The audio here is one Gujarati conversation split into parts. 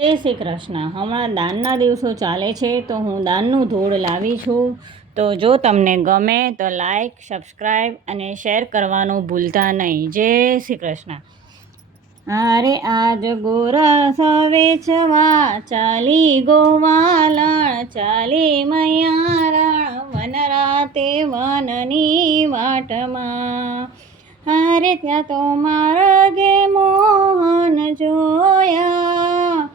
જય શ્રી કૃષ્ણ. હમણાં દાનના દિવસો ચાલે છે તો હું દાનનું ધૂળ લાવી છું. તો જો તમને ગમે તો લાઈક, સબસ્ક્રાઈબ અને શેર કરવાનું ભૂલતા નહીં. જય શ્રી કૃષ્ણ. હારે આજ ગોરસ વેચવા ચાલી ગોવાલણ, ચાલી મૈયારણ વન રાતે વનની વાટમાં. હારે ત્યાં તો માર્ગે મોહન જોયા,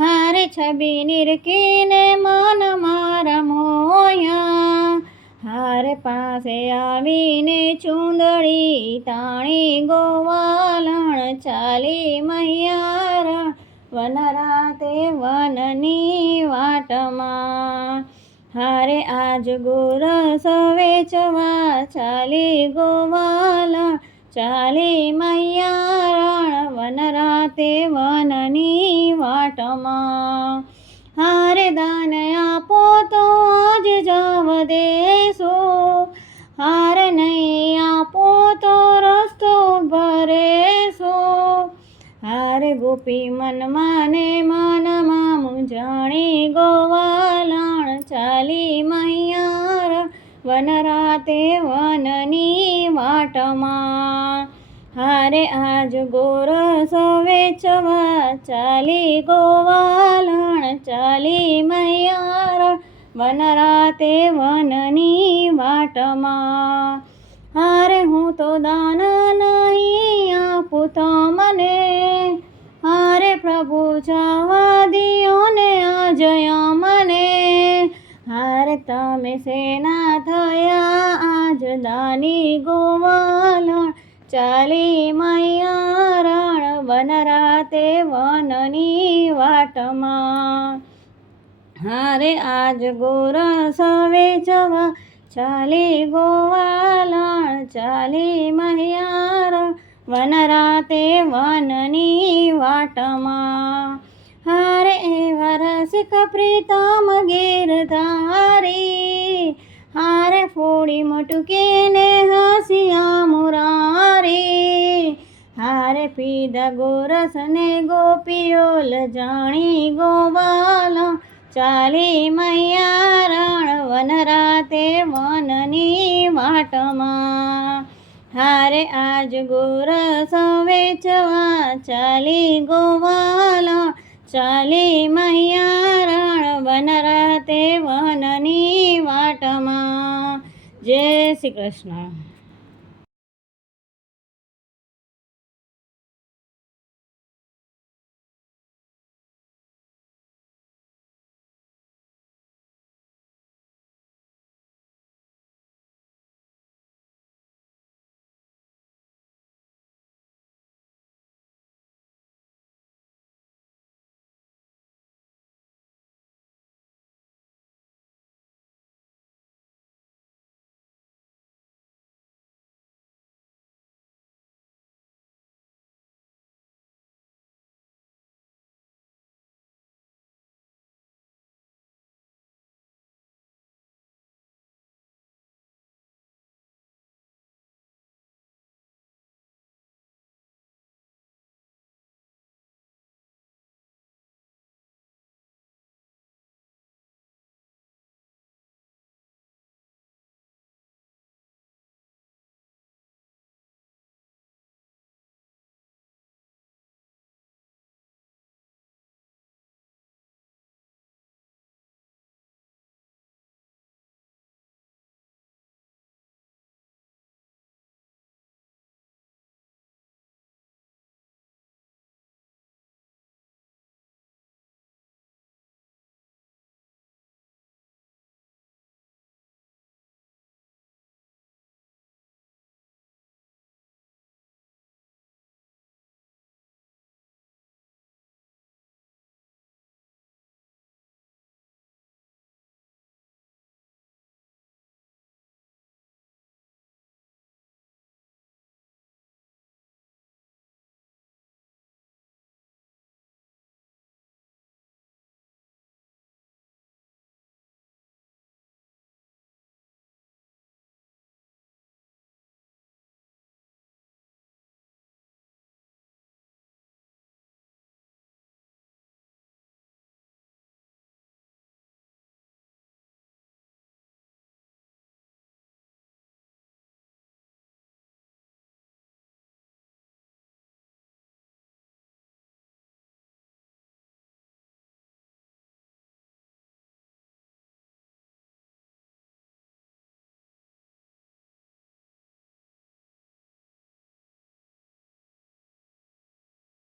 હારે છબી નિરખીને મન મારા મોયા. હારે પાસે આવીને ચૂંદડી તાણી ગોવાલણ, ચાલી મૈયારણ વન રાતે વનની વાટમાં. હારે આજ ગોરસ વેચવા ચાલી ગોવાલણ, ચાલી મૈયારણ વન રાતે વનની વાટમાં. હારે દાન આપો તો આજ જવ દેશું, હારે નહીં આપો તો રસ્તો ભરેશું. હારે ગોપી મનમાં ને મનમાં મૂંઝાણી ગોવાલણ, ચાલી મૈયારણ વન રાતે વનની વાટમાં. હારે આજ ગોરસ વેચવા ચાલી ગોવાલણ, ચાલી મૈયારણ વન રાતે વનની વાટમાં. હારે હું તો દાન નહીં આપું તમને, હારે પ્રભુ જવા દિયો ને આજય મને. હારે તમે સેના થયા આજ દાની ગોવાલણ, ચાલી મૈયારણ વન રાતે વનની વાટમાં. હારે આજ ગોરસ વેચવા ચાલી ગોવાલણ, ચાલી મૈયારણ વન રાતે વનની વાટમાં. હારે એવા રસિક પ્રીતમ ગીરધારી, હારે ફોડી મટકીને હસિયા મુરારી. હારે પીધા ગોરસને ગોપીઓ લજાણી ગોવાલણ, ચાલી મૈયારણ વન રાતે વનની વાટમાં. હારે આજ ગોરસ વેચવા ચાલી ગોવાલણ, ચાલી મૈયારણ વન રાતે વનની વાટમાં. જય શ્રી કૃષ્ણ.